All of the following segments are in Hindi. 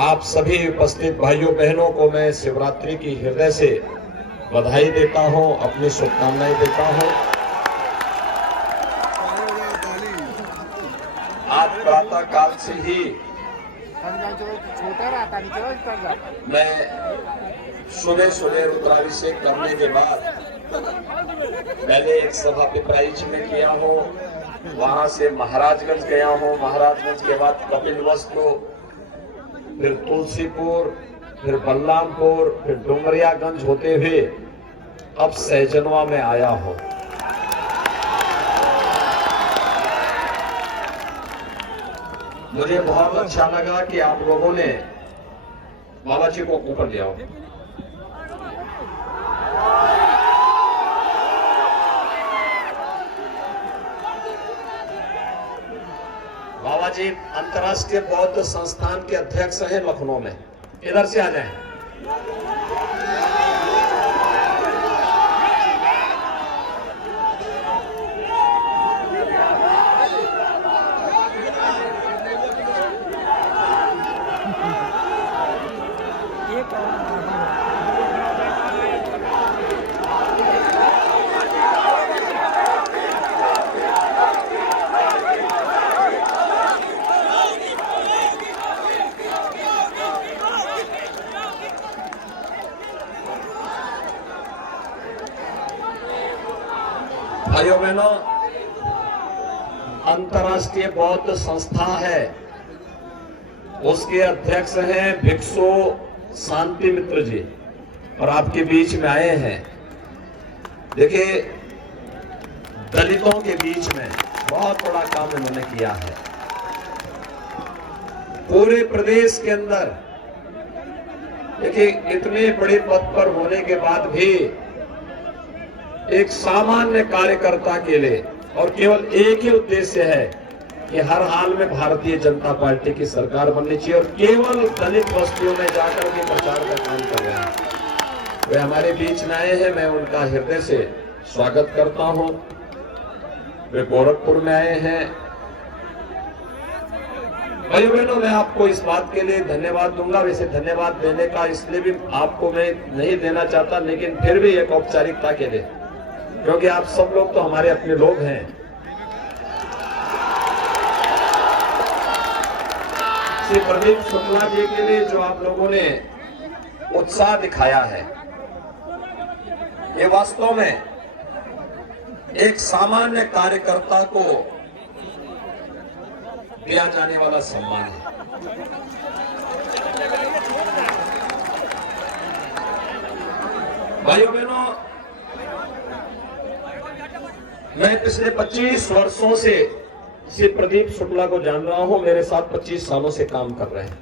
आप सभी उपस्थित भाइयों बहनों को मैं शिवरात्रि की हृदय से बधाई देता हूं, अपनी शुभकामनाएं देता हूं। आज प्रातः काल से ही मैं सुबह रुद्राभिषेक करने के बाद पहले एक सभा पिपराइच में किया हूं, वहां से महाराजगंज गया हूं, महाराजगंज के बाद कपिलवस्तु, फिर तुलसीपुर, फिर बलरामपुर, फिर डुमरियागंज होते हुए अब सहजनवा में आया हूं। मुझे बहुत अच्छा लगा कि आप लोगों ने बाबा जी को ऊपर लिया हो। बाबा जी अंतर्राष्ट्रीय बौद्ध संस्थान के अध्यक्ष हैं लखनऊ में, इधर से आ जाएं। भाइयों बहनों, अंतर्राष्ट्रीय बौद्ध संस्था है, उसके अध्यक्ष हैं भिक्षु शांति मित्र जी और आपके बीच में आए हैं। देखिए, दलितों के बीच में बहुत बड़ा काम इन्होंने किया है। पूरे प्रदेश के अंदर देखिए, इतने बड़े पद पर होने के बाद भी एक सामान्य कार्यकर्ता के लिए और केवल एक ही उद्देश्य है कि हर हाल में भारतीय जनता पार्टी की सरकार बननी चाहिए और केवल दलित बस्तियों में जाकर के प्रचार का काम कर रहे हैं। वे हमारे बीच में आए हैं, मैं उनका हृदय से स्वागत करता हूं। वे गोरखपुर में आए हैं। भाइयों बहनों, मैं आपको इस बात के लिए धन्यवाद दूंगा। वैसे धन्यवाद देने का इसलिए भी आपको मैं नहीं देना चाहता, लेकिन फिर भी एक औपचारिकता के लिए, क्योंकि आप सब लोग तो हमारे अपने लोग हैं। श्री प्रदीप शुक्ला जी के लिए जो आप लोगों ने उत्साह दिखाया है, ये वास्तव में एक सामान्य कार्यकर्ता को दिया जाने वाला सम्मान है। भाइयों बहनों, मैं पिछले 25 वर्षों से श्री प्रदीप शुक्ला को जान रहा हूं, मेरे साथ 25 सालों से काम कर रहे हैं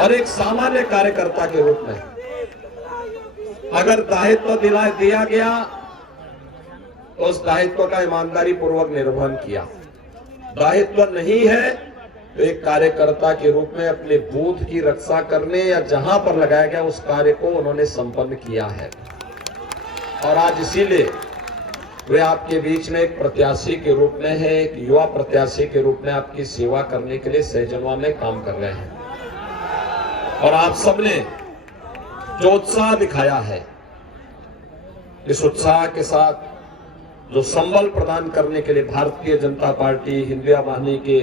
और एक सामान्य कार्यकर्ता के रूप में अगर दायित्व दिया गया तो उस दायित्व का ईमानदारी पूर्वक निर्वहन किया। दायित्व नहीं है तो एक कार्यकर्ता के रूप में अपने बूथ की रक्षा करने या जहां पर लगाया गया उस कार्य को उन्होंने संपन्न किया है। और आज इसीलिए वे आपके बीच में एक प्रत्याशी के रूप में है, एक युवा प्रत्याशी के रूप में आपकी सेवा करने के लिए सहजनवा में काम कर रहे हैं। और आप सबने जो उत्साह दिखाया है, इस उत्साह के साथ जो संबल प्रदान करने के लिए भारतीय जनता पार्टी हिंदुया वाहिनी के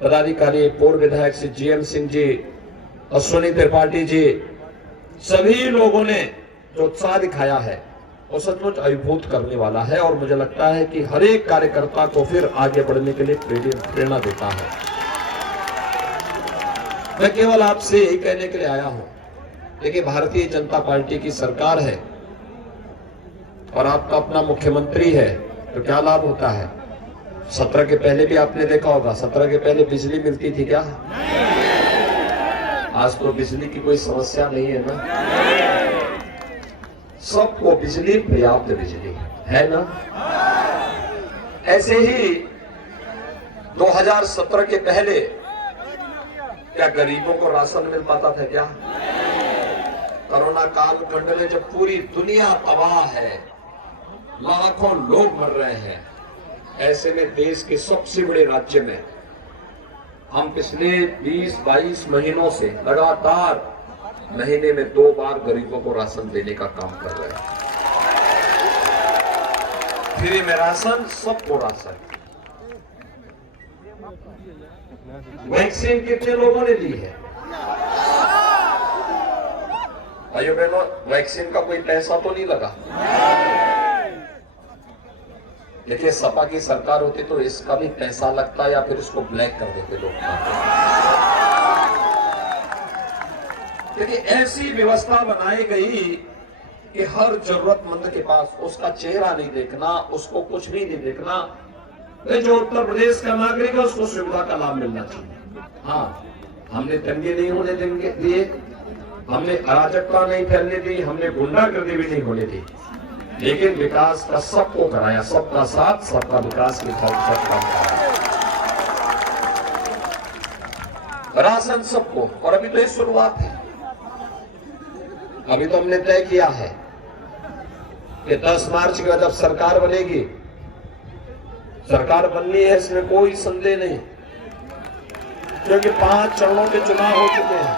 पदाधिकारी, पूर्व विधायक श्री जीएम सिंह जी, अश्विनी त्रिपाठी जी, सभी लोगों ने जो उत्साह दिखाया है वो सचमुच अभिभूत करने वाला है और मुझे लगता है कि हर एक कार्यकर्ता को फिर आगे बढ़ने के लिए प्रेरणा देता है। मैं केवल आपसे यही कहने के लिए आया हूं, देखिए, भारतीय जनता पार्टी की सरकार है और आपका अपना मुख्यमंत्री है, तो क्या लाभ होता है? 17 के पहले भी आपने देखा होगा, 17 के पहले बिजली मिलती थी क्या? आज तो बिजली की कोई समस्या नहीं है ना, सबको बिजली, पर्याप्त बिजली है ना। ऐसे ही 2017 के पहले क्या गरीबों को राशन मिल पाता था क्या? कोरोना काल खंड में जब पूरी दुनिया तबाह है, लाखों लोग मर रहे हैं, ऐसे में देश के सबसे बड़े राज्य में हम पिछले 20-22 महीनों से लगातार महीने में 2 बार गरीबों को राशन देने का काम कर रहे हैं। फ्री में राशन, सबको राशन। वैक्सीन कितने लोगों ने ली है? भाइयों बहनों, वैक्सीन का कोई पैसा तो नहीं लगा। देखिए, सपा की सरकार होती तो इसका भी पैसा लगता या फिर इसको ब्लैक कर देते लोग। देखिए, ऐसी व्यवस्था बनाई गई कि हर जरूरतमंद के पास उसका चेहरा नहीं देखना, उसको कुछ भी नहीं देखना। जो उत्तर प्रदेश का नागरिक है उसको सुविधा का लाभ मिलना चाहिए। हाँ, हमने दंगे नहीं होने दिए, हमने अराजकता नहीं फैलने दी, हमने गुंडागर्दी भी नहीं होने दी, लेकिन विकास का सबको कराया। सबका साथ, सबका विकास के सब काम कराया। राशन सबको। और अभी तो ये शुरुआत है। अभी तो हमने तय किया है कि 10 मार्च के बाद जब सरकार बनेगी, सरकार बननी है, इसमें कोई संदेह नहीं, क्योंकि 5 चरणों के चुनाव हो चुके हैं।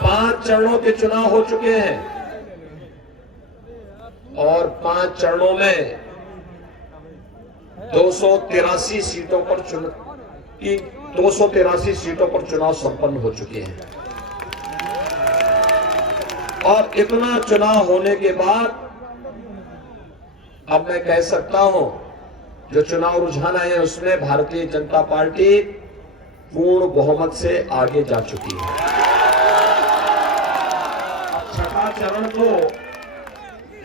5 चरणों के चुनाव हो चुके हैं और 5 चरणों में 283 सीटों पर चुनाव संपन्न हो चुके हैं। और इतना चुनाव होने के बाद अब मैं कह सकता हूं, जो चुनाव रुझान आए उसमें भारतीय जनता पार्टी पूर्ण बहुमत से आगे जा चुकी है। छठा चरण तो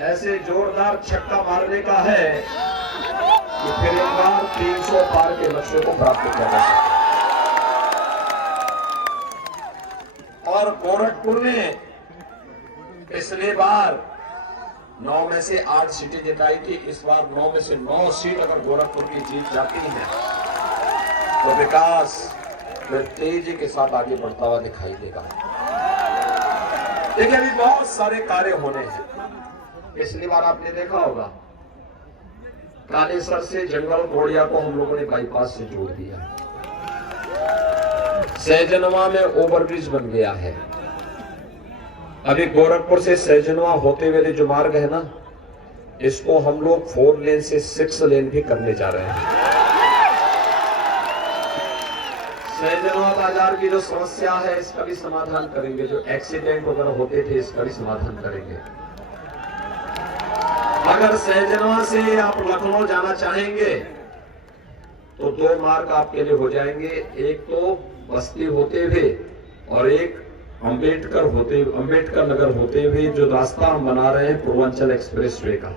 ऐसे जोरदार छक्का मारने का है कि फिर एक बार 300 पार के लक्ष्य को प्राप्त किया जा सकता है। और गोरखपुर में पिछले बार 9 में से 8 सीटें जिताई थी। इस बार 9 में से 9 सीट अगर गोरखपुर की जीत जाती है तो विकास फिर तेजी के साथ आगे बढ़ता हुआ दिखाई देगा। देखिए, अभी बहुत सारे कार्य होने हैं। पिछली बार आपने देखा होगा, कालेसर से जंगल घोड़िया को हम लोगों ने बाईपास से जोड़ दिया। सहजनवा में ओवरब्रिज बन गया है। अभी गोरखपुर से सहजनवा होते हुए जो मार्ग है ना, इसको हम लोग 4 लेन से 6 लेन भी करने जा रहे हैं। सहजनवा बाजार की जो समस्या है इसका भी समाधान करेंगे। जो एक्सीडेंट वगैरह होते थे इसका भी समाधान करेंगे। अगर सहजनवा से आप लखनऊ जाना चाहेंगे तो 2 मार्ग आपके लिए हो जाएंगे। एक तो बस्ती होते हुए और एक अंबेडकर नगर होते हुए जो रास्ता हम बना रहे हैं पूर्वांचल एक्सप्रेसवे का,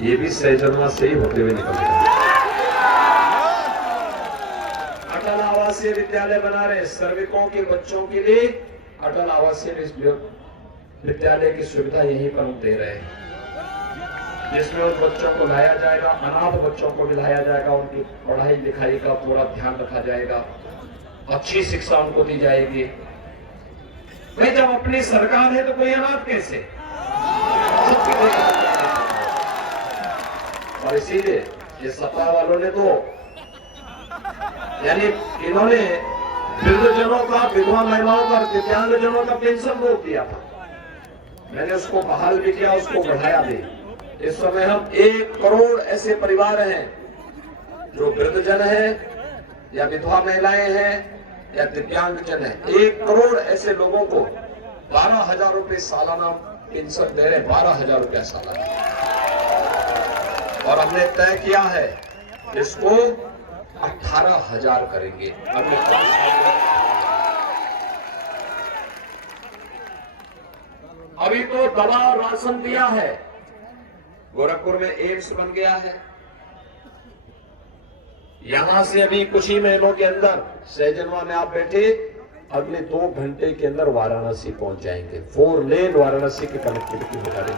ये भी सहजनवा से ही होते हुए निकलेगा। अटल आवासीय विद्यालय बना रहे हैं। श्रमिकों के बच्चों के लिए अटल आवासीय विद्यालय की सुविधा यहीं पर हम दे रहे हैं, जिसमें उन बच्चों को लाया जाएगा, अनाथ बच्चों को भी लाया जाएगा, उनकी पढ़ाई लिखाई का पूरा ध्यान रखा जाएगा, अच्छी शिक्षा उनको दी जाएगी। भाई, जब अपनी सरकार है तो कोई अनाथ कैसे? और इसीलिए ये सपा वालों ने तो यानी इन्होंने वृद्धजनों का, विधवा महिलाओं का, दिव्यांगजनों का पेंशन रोक दिया था। मैंने उसको बहाल भी किया, उसको बढ़ाया भी। इस समय हम 1 करोड़ ऐसे परिवार हैं जो वृद्धजन है या विधवा महिलाएं हैं या दिव्यांगजन है। 1 करोड़ ऐसे लोगों को 12,000 रुपए सालाना पेंशन दे रहे हैं। 12,000 रुपया सालाना। और हमने तय किया है इसको 18,000 करेंगे। अभी तो दवा और राशन दिया है। गोरखपुर में एम्स बन गया है। यहां से अभी कुछ ही महीनों के अंदर सहजनवा में आप बैठे, अगले 2 घंटे के अंदर वाराणसी पहुंच जाएंगे। 4 लेन वाराणसी की कनेक्टिविटी हो जाएगी।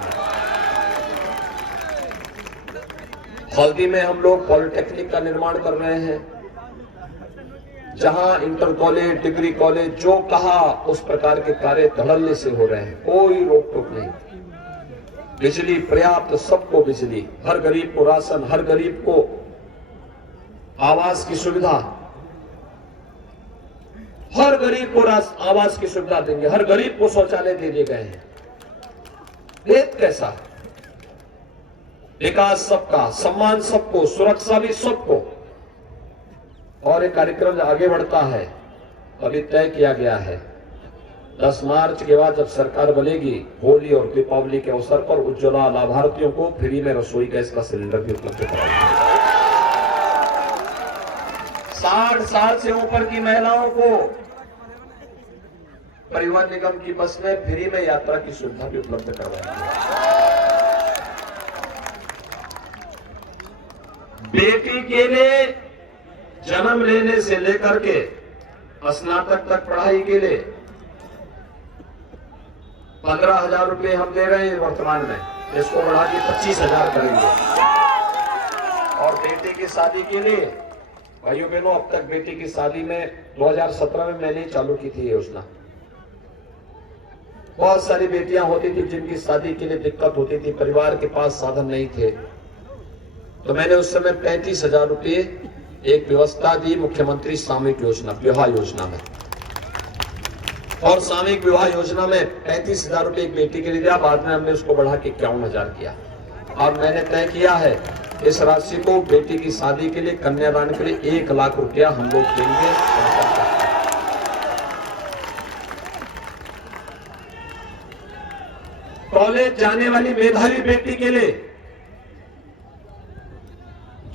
हल्दी में हम लोग पॉलिटेक्निक का निर्माण कर रहे हैं, जहां इंटर कॉलेज, डिग्री कॉलेज, जो कहा उस प्रकार के कार्य धड़ल्ले से हो रहे हैं। कोई रोक टोक नहीं। बिजली पर्याप्त, सबको बिजली, हर गरीब को राशन, हर गरीब को आवास की सुविधा, हर गरीब को आवास की सुविधा देंगे, हर गरीब को शौचालय दे दिए गए हैं। भेद कैसा? विकास सबका, सम्मान सबको, सुरक्षा भी सबको। और एक कार्यक्रम आगे बढ़ता है, अभी तय किया गया है 10 मार्च के बाद जब सरकार बनेगी, होली और दीपावली के अवसर पर उज्ज्वला लाभार्थियों को फ्री में रसोई गैस का सिलेंडर भी उपलब्ध कराएंगे। 60 साल से ऊपर की महिलाओं को परिवहन निगम की बस में फ्री में यात्रा की सुविधा भी उपलब्ध करवाएंगे। बेटी के लिए जन्म लेने से लेकर के स्नातक तक पढ़ाई के लिए 15,000 रुपए हम दे रहे हैं वर्तमान में, इसको बढ़ा के 25,000 करेंगे। और बेटे की शादी के लिए भाइयों बहनों, अब तक बेटी की शादी में 2017 में मैंने चालू की थी योजना। बहुत सारी बेटियां होती थी जिनकी शादी के लिए दिक्कत होती थी, परिवार के पास साधन नहीं थे, तो मैंने उस समय 35,000 रुपये एक व्यवस्था दी मुख्यमंत्री सामूहिक योजना, विवाह योजना में। और सामूहिक विवाह योजना में 35,000 रुपये एक बेटी के लिए दिया, बाद में हमने उसको बढ़ा के 51,000 किया। और मैंने तय किया है इस राशि को बेटी की शादी के लिए, कन्यादान के लिए 1 लाख रुपया हम लोग देंगे। कॉलेज जाने वाली मेधावी बेटी के लिए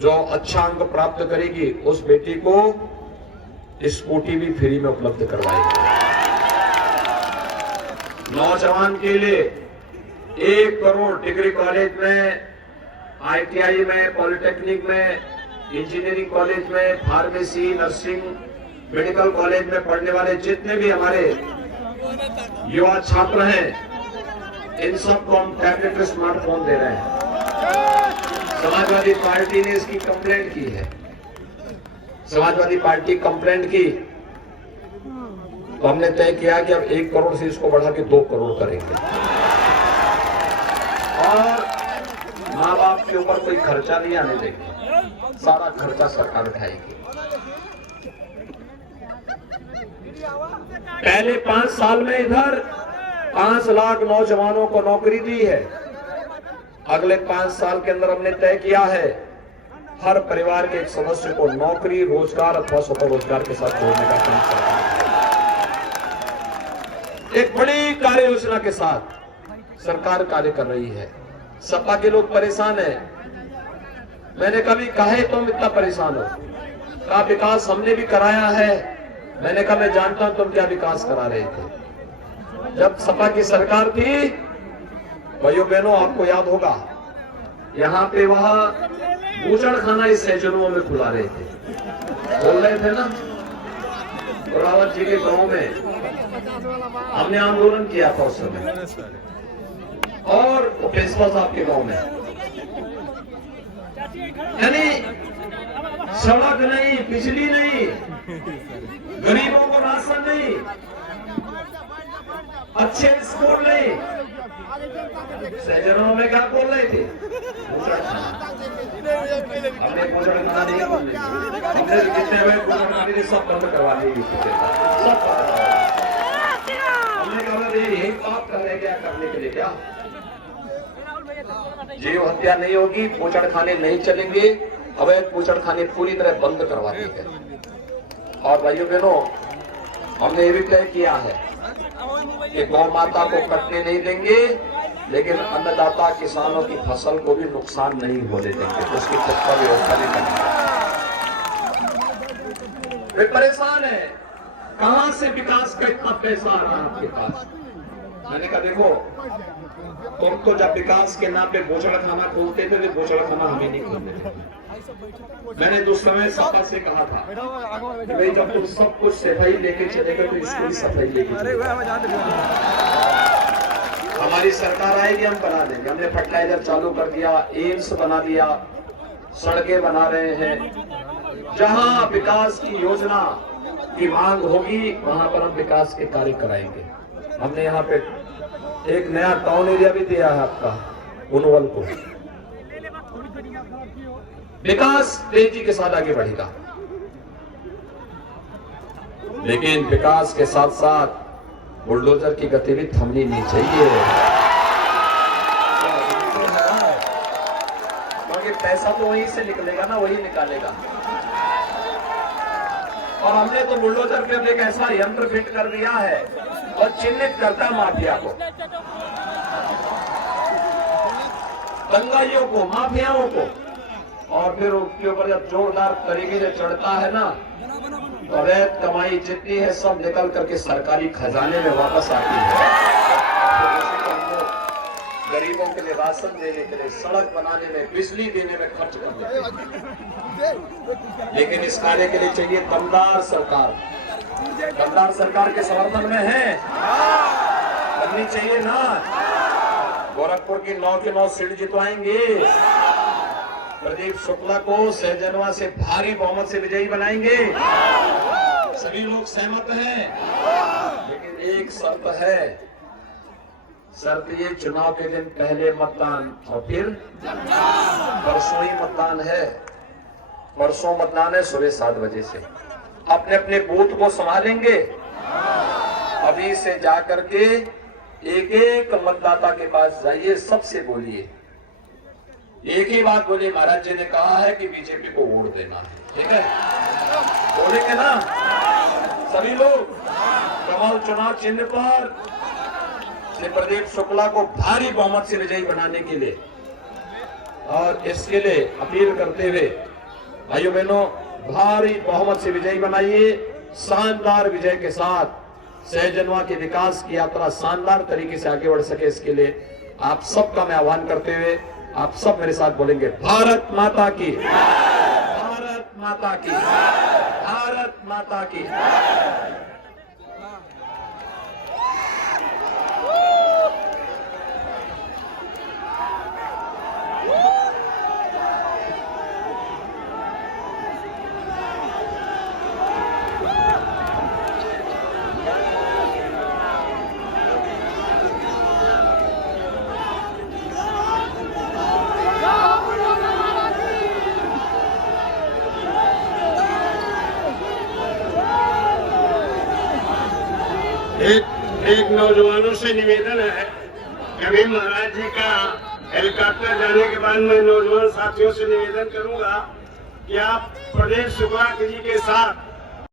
जो अच्छा अंक प्राप्त करेगी उस बेटी को स्कूटी भी फ्री में उपलब्ध करवाएंगे। नौजवान के लिए 1 करोड़ डिग्री कॉलेज में, ITI में, पॉलिटेक्निक में, इंजीनियरिंग कॉलेज में, फार्मेसी, नर्सिंग, मेडिकल कॉलेज में पढ़ने वाले जितने भी हमारे युवा छात्र हैं, इन सबको हम टैबलेट, स्मार्टफोन दे रहे हैं। समाजवादी पार्टी ने इसकी कंप्लेंट की है, समाजवादी पार्टी कंप्लेंट की, तो हमने तय किया कि अब 1 करोड़ से इसको बढ़ा के 2 करोड़ करेंगे। और माँ बाप के ऊपर कोई खर्चा नहीं आने देंगे, सारा खर्चा सरकार उठाएगी। पहले 5 साल में इधर 5 लाख नौजवानों को नौकरी दी है। अगले 5 साल के अंदर हमने तय किया है हर परिवार के एक सदस्य को नौकरी, रोजगार अथवा स्वरोजगार के साथ जोड़ने का काम करना। एक बड़ी कार्य योजना के साथ सरकार कार्य कर रही है। सपा के लोग परेशान हैं। मैंने कभी कहा तुम इतना परेशान हो, का विकास हमने भी कराया है। मैंने कहा मैं जानता हूं तुम क्या विकास करा रहे थे। जब सपा की सरकार थी, भाइयों बहनों आपको याद होगा, यहाँ पे वहां बूचड़खाना इस सैजनों में खुला रहे थे, बोल रहे थे ना। रावत जी के गांव में हमने आंदोलन किया था उस समय, और पेशवा साहब के गांव में, यानी सड़क नहीं, बिजली नहीं, गरीबों को राशन नहीं, अच्छे स्कूल नहीं। सहजनों में क्या बोल रहे थे? हमने बूचड़खाना नहीं बोल रहे, हमने जितने हुए बूचड़खाने सब बंद करवा दी, हमने कहा यही बात कर रहे क्या करने के लिए? क्या जीव हत्या नहीं होगी, बूचड़खाने नहीं चलेंगे, अवैध बूचड़खाने पूरी तरह बंद करवा दिए गए। और भाइयों बहनों, हमने ये भी तय किया है कि गौ माता को कटने नहीं देंगे, लेकिन अन्नदाता किसानों की फसल को भी नुकसान नहीं होने देंगे, तो उसकी खुद का व्यवस्था नहीं करेंगे। वे परेशान है, कहां से विकास का इतना पैसा आ रहा है आपके पास? मैंने कहा देखो, तुम तो जब विकास के नाम पे बूचड़खाना खोलते थे, तो बूचड़खाना हमें नहीं खोलते थे। मैंने उस समय सपा से कहा था कि भाई जब तुम सब कुछ सफाई लेके चलेगा तो इसको भी सफाई लेके हमारी सरकार आएगी, हम बना देंगे। हमने फर्टिलाइजर चालू कर दिया, एम्स बना दिया, सड़कें बना रहे हैं। जहां विकास की योजना की मांग होगी वहां पर हम विकास के कार्य कराएंगे। हमने यहाँ पे एक नया टाउन एरिया भी दिया है आपका उनवल को, विकास तेजी के साथ आगे बढ़ेगा, लेकिन विकास के साथ साथ बुलडोजर की गति भी थमनी नहीं चाहिए, क्योंकि पैसा तो वहीं से निकलेगा ना, वही निकालेगा। और हमने तो बुलडोजर पे एक ऐसा यंत्र फिट कर दिया है और चिन्हित करता माफिया को, दंगाइयों को, माफियाओं को, और फिर उसके ऊपर जब जोरदार तरीके से चढ़ता है ना, तो अवैध कमाई जितनी है सब निकल करके सरकारी खजाने में वापस आती है। गरीबों के लिए राशन देने के लिए, सड़क बनाने में, बिजली देने में खर्च कर देते हैं। लेकिन इस कार्य के लिए चाहिए दमदार सरकार। दमदार सरकार के समर्थन में है, करनी चाहिए ना। गोरखपुर की 9 के 9 सीट जितवाएंगे, प्रदीप शुक्ला को सहजनवा से भारी बहुमत से विजयी बनाएंगे। सभी लोग सहमत हैं, लेकिन एक शर्त है, शर्त ये चुनाव के दिन पहले मतदान और फिर परसों ही मतदान है। परसों मतदान है सुबह 7 बजे से। अपने अपने बूथ को संभालेंगे, अभी से जाकर के एक एक मतदाता के पास जाइए, सबसे बोलिए, एक ही बात बोलिए, महाराज जी ने कहा है कि बीजेपी को वोट देना है, ठीक है? बोलेंगे ना सभी लोग? कमल चुनाव चिन्ह पर से प्रदीप शुक्ला को भारी बहुमत से विजयी बनाने के लिए, और इसके लिए अपील करते हुए भाइयों बहनों, भारी बहुमत से विजयी बनाइए। शानदार विजय के साथ सहजनवा के विकास की यात्रा शानदार तरीके से आगे बढ़ सके, इसके लिए आप सबका मैं आह्वान करते हुए आप सब मेरे साथ बोलेंगे, भारत माता की, भारत माता की, भारत माता की। एक नौजवानों से निवेदन है, कभी महाराज जी का हेलीकॉप्टर जाने के बाद मैं नौजवान साथियों से निवेदन करूंगा कि आप प्रदेश शुक्ला जी के साथ